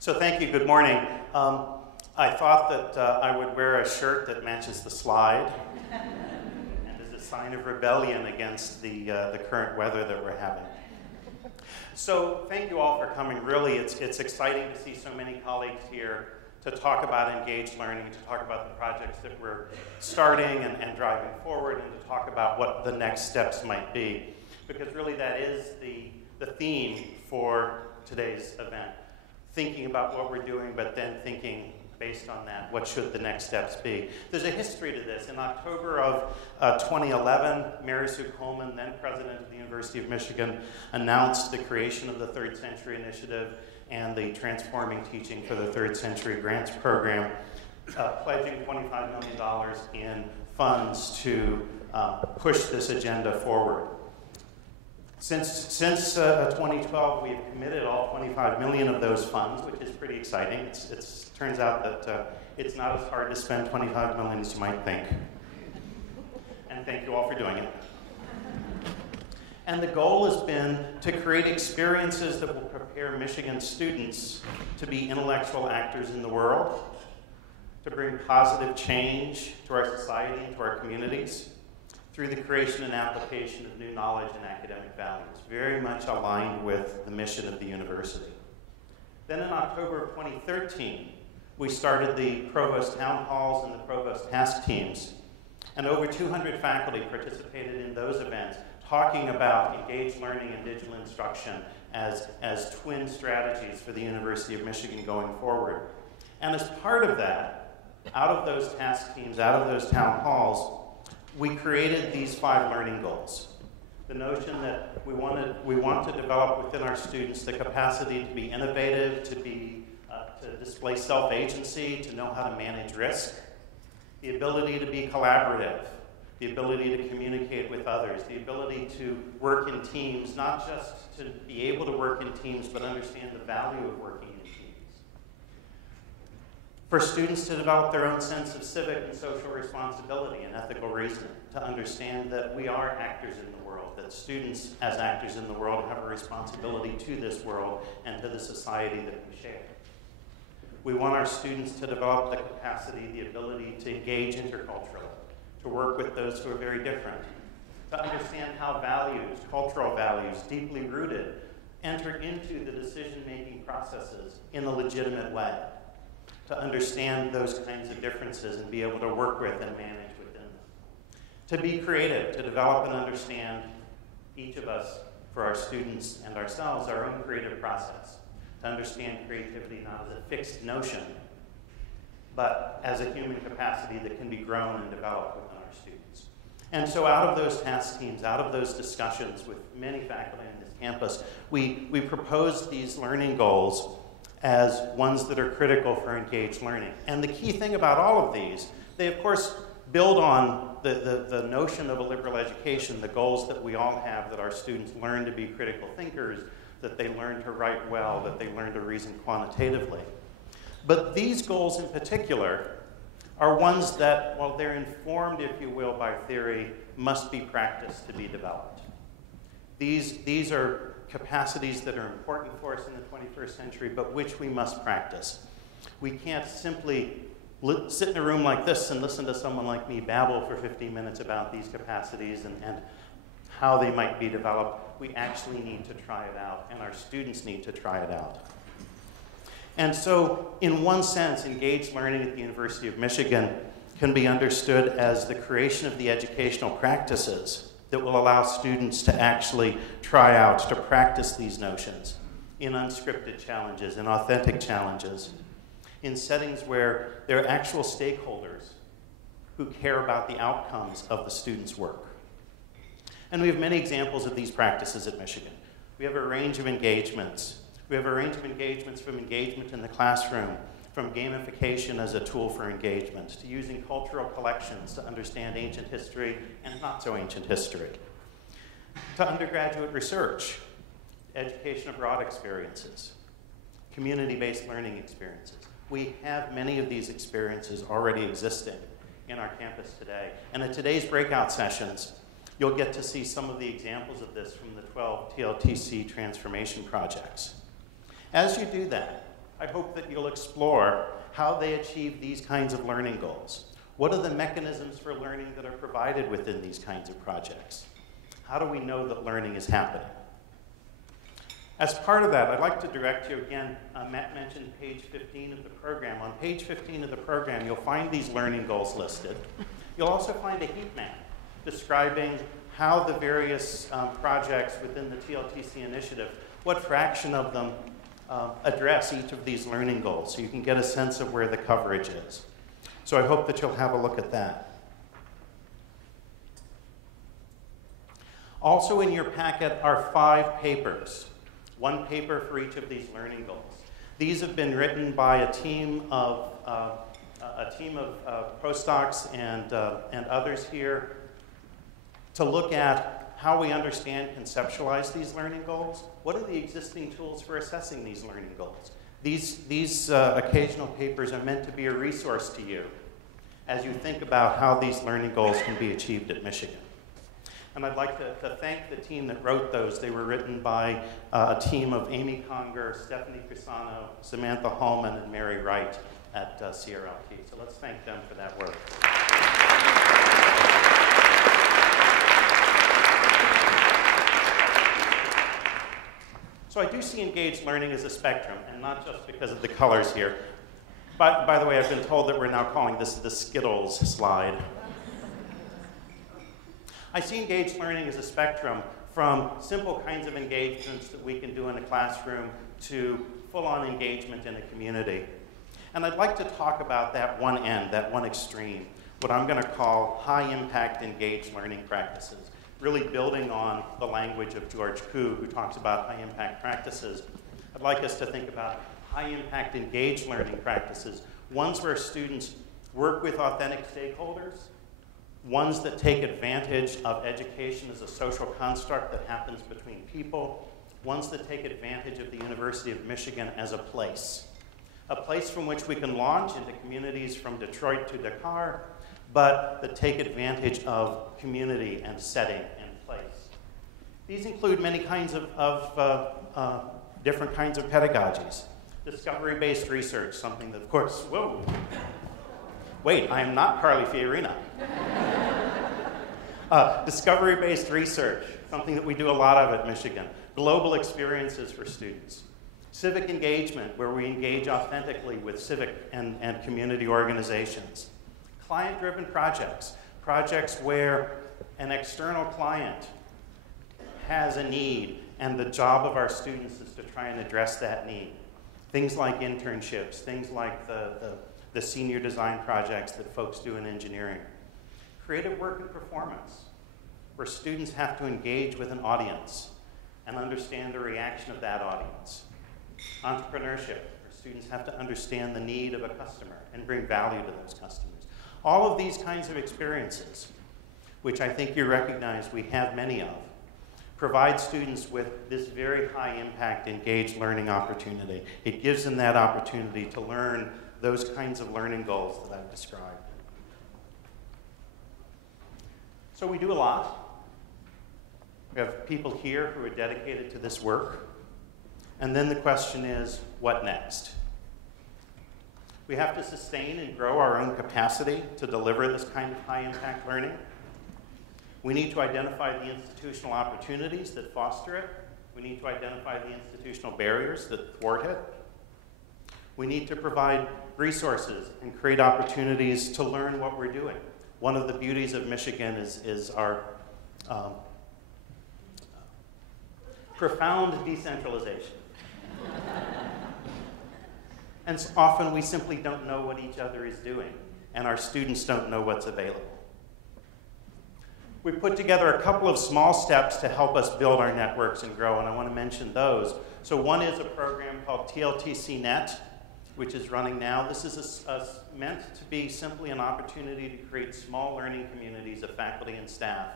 So thank you, good morning. I thought that I would wear a shirt that matches the slide and is a sign of rebellion against the current weather that we're having. So thank you all for coming. Really, it's exciting to see so many colleagues here to talk about engaged learning, to talk about the projects that we're starting and driving forward, and to talk about what the next steps might be. Because really that is the theme for today's event. Thinking about what we're doing, but then thinking based on that, what should the next steps be? There's a history to this. In October of 2011, Mary Sue Coleman, then president of the University of Michigan, announced the creation of the Third Century Initiative and the Transforming Teaching for the Third Century Grants Program, pledging $25 million in funds to push this agenda forward. Since 2012, we have committed all 25 million of those funds, which is pretty exciting. It turns out that it's not as hard to spend 25 million as you might think. And thank you all for doing it. And the goal has been to create experiences that will prepare Michigan students to be intellectual actors in the world, to bring positive change to our society and to our communities, through the creation and application of new knowledge and academic values, very much aligned with the mission of the university. Then in October of 2013, we started the Provost Town Halls and the Provost Task Teams, and over 200 faculty participated in those events, talking about engaged learning and digital instruction as twin strategies for the University of Michigan going forward. And as part of that, out of those task teams, out of those town halls, we created these 5 learning goals. The notion that we want to develop within our students the capacity to be innovative, to display self-agency, to know how to manage risk, the ability to be collaborative, the ability to communicate with others, the ability to work in teams, not just to be able to work in teams, but understand the value of working in teams. For students to develop their own sense of civic and social responsibility and ethical reasoning, to understand that we are actors in the world, that students as actors in the world have a responsibility to this world and to the society that we share. We want our students to develop the capacity, the ability to engage interculturally, to work with those who are very different, to understand how values, cultural values, deeply rooted, enter into the decision-making processes in a legitimate way, to understand those kinds of differences and be able to work with and manage within them. To be creative, to develop and understand, each of us, for our students and ourselves, our own creative process. To understand creativity not as a fixed notion, but as a human capacity that can be grown and developed within our students. And so out of those task teams, out of those discussions with many faculty on this campus, we proposed these learning goals as ones that are critical for engaged learning. And the key thing about all of these, they of course build on the notion of a liberal education, the goals that we all have, that our students learn to be critical thinkers, that they learn to write well, that they learn to reason quantitatively. But these goals in particular are ones that, while they're informed, if you will, by theory, must be practiced to be developed. These are capacities that are important for us in the 21st century, but which we must practice. We can't simply sit in a room like this and listen to someone like me babble for 15 minutes about these capacities and how they might be developed. We actually need to try it out, and our students need to try it out. And so, in one sense, engaged learning at the University of Michigan can be understood as the creation of the educational practices that will allow students to actually try out, to practice these notions in unscripted challenges, in authentic challenges, in settings where there are actual stakeholders who care about the outcomes of the students' work. And we have many examples of these practices at Michigan. We have a range of engagements. We have a range of engagements from engagement in the classroom, from gamification as a tool for engagement, to using cultural collections to understand ancient history and not so ancient history, to undergraduate research, education abroad experiences, community-based learning experiences. We have many of these experiences already existing in our campus today. And at today's breakout sessions, you'll get to see some of the examples of this from the 12 TLTC transformation projects. As you do that, I hope that you'll explore how they achieve these kinds of learning goals. What are the mechanisms for learning that are provided within these kinds of projects? How do we know that learning is happening? As part of that, I'd like to direct you again, Matt mentioned page 15 of the program. On page 15 of the program, you'll find these learning goals listed. You'll also find a heat map describing how the various projects within the TLTC initiative, what fraction of them address each of these learning goals, so you can get a sense of where the coverage is. So I hope that you'll have a look at that. Also in your packet are 5 papers, 1 paper for each of these learning goals. These have been written by a team of postdocs and others here to look at how we understand, conceptualize these learning goals. What are the existing tools for assessing these learning goals? These occasional papers are meant to be a resource to you as you think about how these learning goals can be achieved at Michigan. And I'd like to thank the team that wrote those. They were written by a team of Amy Conger, Stephanie Crisano, Samantha Hallman, and Mary Wright at CRLT. So let's thank them for that work. So I do see engaged learning as a spectrum, and not just because of the colors here. By the way, I've been told that we're now calling this the Skittles slide. I see engaged learning as a spectrum from simple kinds of engagements that we can do in a classroom to full-on engagement in a community. And I'd like to talk about that one end, that one extreme, what I'm going to call high-impact engaged learning practices, really building on the language of George Koo, who talks about high-impact practices. I'd like us to think about high-impact engaged learning practices, ones where students work with authentic stakeholders, ones that take advantage of education as a social construct that happens between people, ones that take advantage of the University of Michigan as a place from which we can launch into communities from Detroit to Dakar, but that take advantage of community and setting and place. These include many kinds of different kinds of pedagogies. Discovery-based research, something that, of course, whoa, wait, I am not Carly Fiorina. Discovery-based research, something that we do a lot of at Michigan. Global experiences for students. Civic engagement, where we engage authentically with civic and community organizations. Client-driven projects, projects where an external client has a need, and the job of our students is to try and address that need. Things like internships, things like the senior design projects that folks do in engineering. Creative work and performance, where students have to engage with an audience and understand the reaction of that audience. Entrepreneurship, where students have to understand the need of a customer and bring value to those customers. All of these kinds of experiences, which I think you recognize we have many of, provide students with this very high impact engaged learning opportunity. It gives them that opportunity to learn those kinds of learning goals that I've described. So we do a lot. We have people here who are dedicated to this work. And then the question is, what next? We have to sustain and grow our own capacity to deliver this kind of high-impact learning. We need to identify the institutional opportunities that foster it. We need to identify the institutional barriers that thwart it. We need to provide resources and create opportunities to learn what we're doing. One of the beauties of Michigan is our profound decentralization. And so often we simply don't know what each other is doing, and our students don't know what's available. We put together a couple of small steps to help us build our networks and grow, and I want to mention those. So one is a program called TLTC Net, which is running now. This is meant to be simply an opportunity to create small learning communities of faculty and staff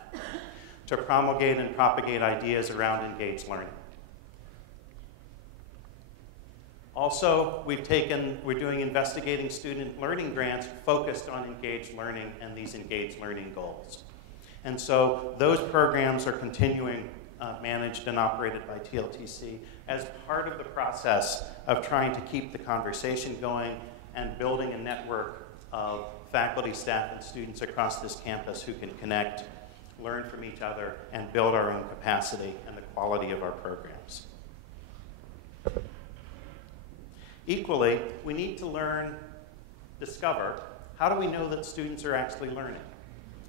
to promulgate and propagate ideas around engaged learning. Also, we're doing investigating student learning grants focused on engaged learning and these engaged learning goals. And so those programs are continuing managed and operated by TLTC as part of the process of trying to keep the conversation going and building a network of faculty, staff, and students across this campus who can connect, learn from each other, and build our own capacity and the quality of our programs. Equally, we need to learn, discover, how do we know that students are actually learning?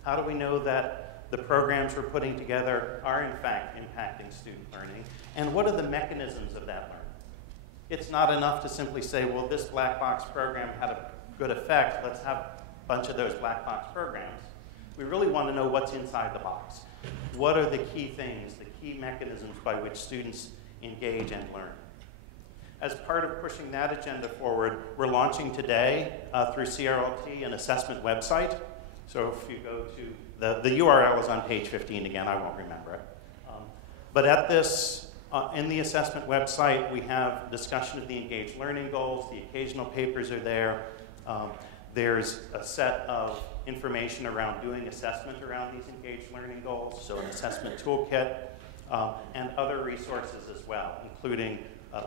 How do we know that the programs we're putting together are in fact impacting student learning? And what are the mechanisms of that learning? It's not enough to simply say, well, this black box program had a good effect, let's have a bunch of those black box programs. We really want to know what's inside the box. What are the key things, the key mechanisms by which students engage and learn? As part of pushing that agenda forward, we're launching today through CRLT an assessment website. So if you go to, the URL is on page 15 again, I won't remember it. But at this, in the assessment website, we have discussion of the engaged learning goals, the occasional papers are there. There's a set of information around doing assessment around these engaged learning goals, so an assessment toolkit, and other resources as well, including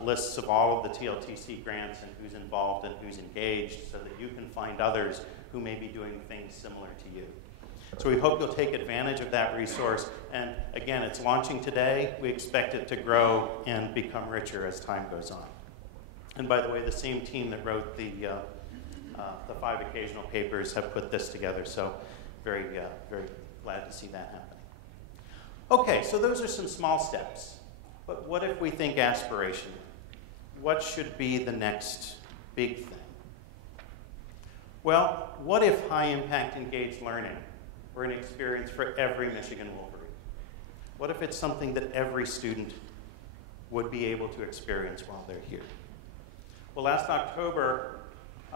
lists of all of the TLTC grants and who's involved and who's engaged so that you can find others who may be doing things similar to you. So we hope you'll take advantage of that resource. And again, it's launching today. We expect it to grow and become richer as time goes on. And by the way, the same team that wrote the 5 occasional papers have put this together. So very, very glad to see that happening. Okay, so those are some small steps. But what if we think aspiration? What should be the next big thing? Well, what if high-impact engaged learning were an experience for every Michigan Wolverine? What if it's something that every student would be able to experience while they're here? Well, last October,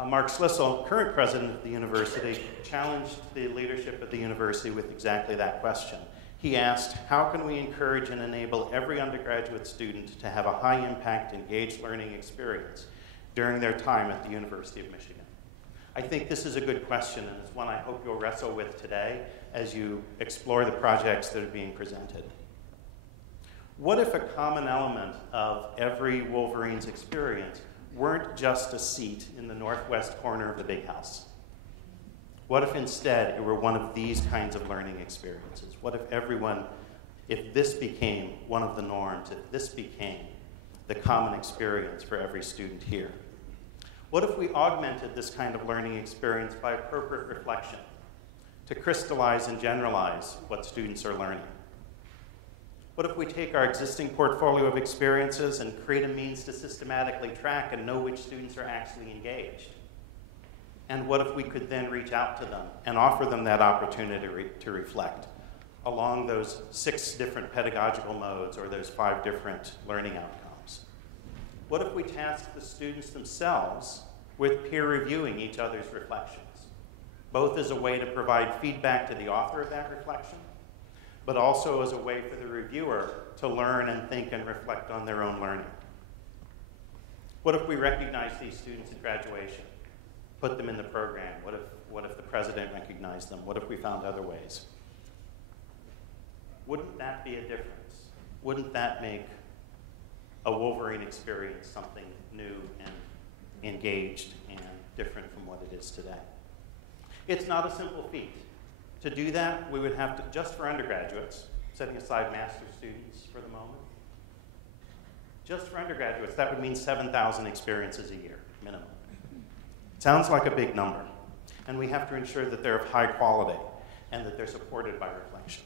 Mark Schlissel, current president of the university, challenged the leadership of the university with exactly that question. He asked, how can we encourage and enable every undergraduate student to have a high-impact, engaged learning experience during their time at the University of Michigan? I think this is a good question, and it's one I hope you'll wrestle with today as you explore the projects that are being presented. What if a common element of every Wolverine's experience weren't just a seat in the northwest corner of the big house? What if instead it were one of these kinds of learning experiences? What if this became one of the norms, if this became the common experience for every student here? What if we augmented this kind of learning experience by appropriate reflection to crystallize and generalize what students are learning? What if we take our existing portfolio of experiences and create a means to systematically track and know which students are actually engaged? And what if we could then reach out to them and offer them that opportunity to reflect along those 6 different pedagogical modes or those 5 different learning outcomes? What if we task the students themselves with peer reviewing each other's reflections, both as a way to provide feedback to the author of that reflection, but also as a way for the reviewer to learn and think and reflect on their own learning? What if we recognize these students at graduation? Put them in the program? What if the president recognized them? What if we found other ways? Wouldn't that be a difference? Wouldn't that make a Wolverine experience something new and engaged and different from what it is today? It's not a simple feat. To do that, we would have to, just for undergraduates, setting aside master's students for the moment, just for undergraduates, that would mean 7,000 experiences a year, minimum. Sounds like a big number, and we have to ensure that they're of high quality and that they're supported by reflection.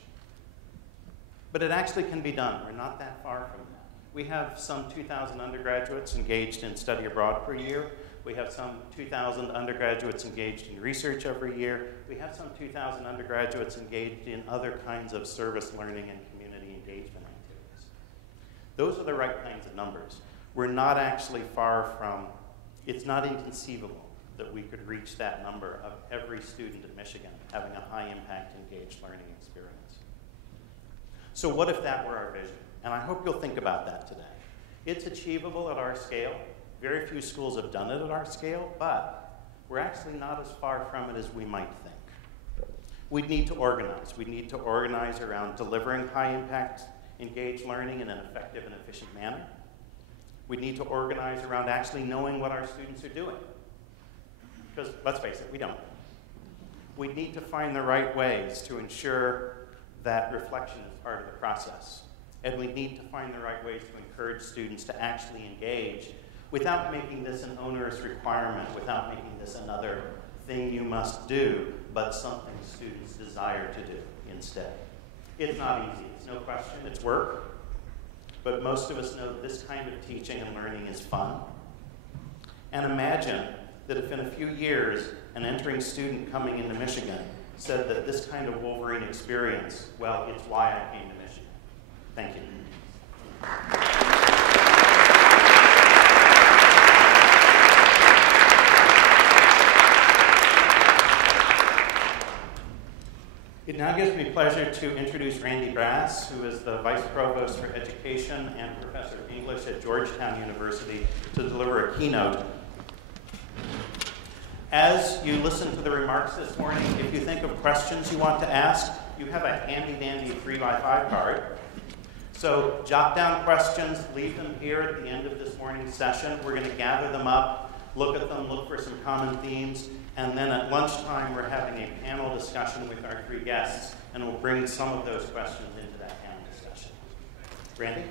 But it actually can be done. We're not that far from that. We have some 2,000 undergraduates engaged in study abroad per year. We have some 2,000 undergraduates engaged in research every year. We have some 2,000 undergraduates engaged in other kinds of service learning and community engagement activities. Those are the right kinds of numbers. We're not actually far from, it's not inconceivable that we could reach that number of every student at Michigan having a high-impact, engaged learning experience. So what if that were our vision? And I hope you'll think about that today. It's achievable at our scale. Very few schools have done it at our scale, but we're actually not as far from it as we might think. We'd need to organize. We'd need to organize around delivering high-impact, engage learning in an effective and efficient manner. We need to organize around actually knowing what our students are doing. Because, let's face it, we don't. We need to find the right ways to ensure that reflection is part of the process. And we need to find the right ways to encourage students to actually engage without making this an onerous requirement, without making this another thing you must do, but something students desire to do instead. It's not easy, it's no question, it's work. But most of us know that this kind of teaching and learning is fun. And imagine that if in a few years, an entering student coming into Michigan said that this kind of Wolverine experience, well, it's why I came to Michigan. Thank you. It now gives me pleasure to introduce Randy Brass, who is the Vice Provost for Education and Professor of English at Georgetown University, to deliver a keynote. As you listen to the remarks this morning, if you think of questions you want to ask, you have a handy-dandy 3x5 card. So jot down questions, leave them here at the end of this morning's session. We're going to gather them up, look at them, look for some common themes, and then at lunchtime we're having a panel discussion with our 3 guests, and we'll bring some of those questions into that panel discussion. Randy?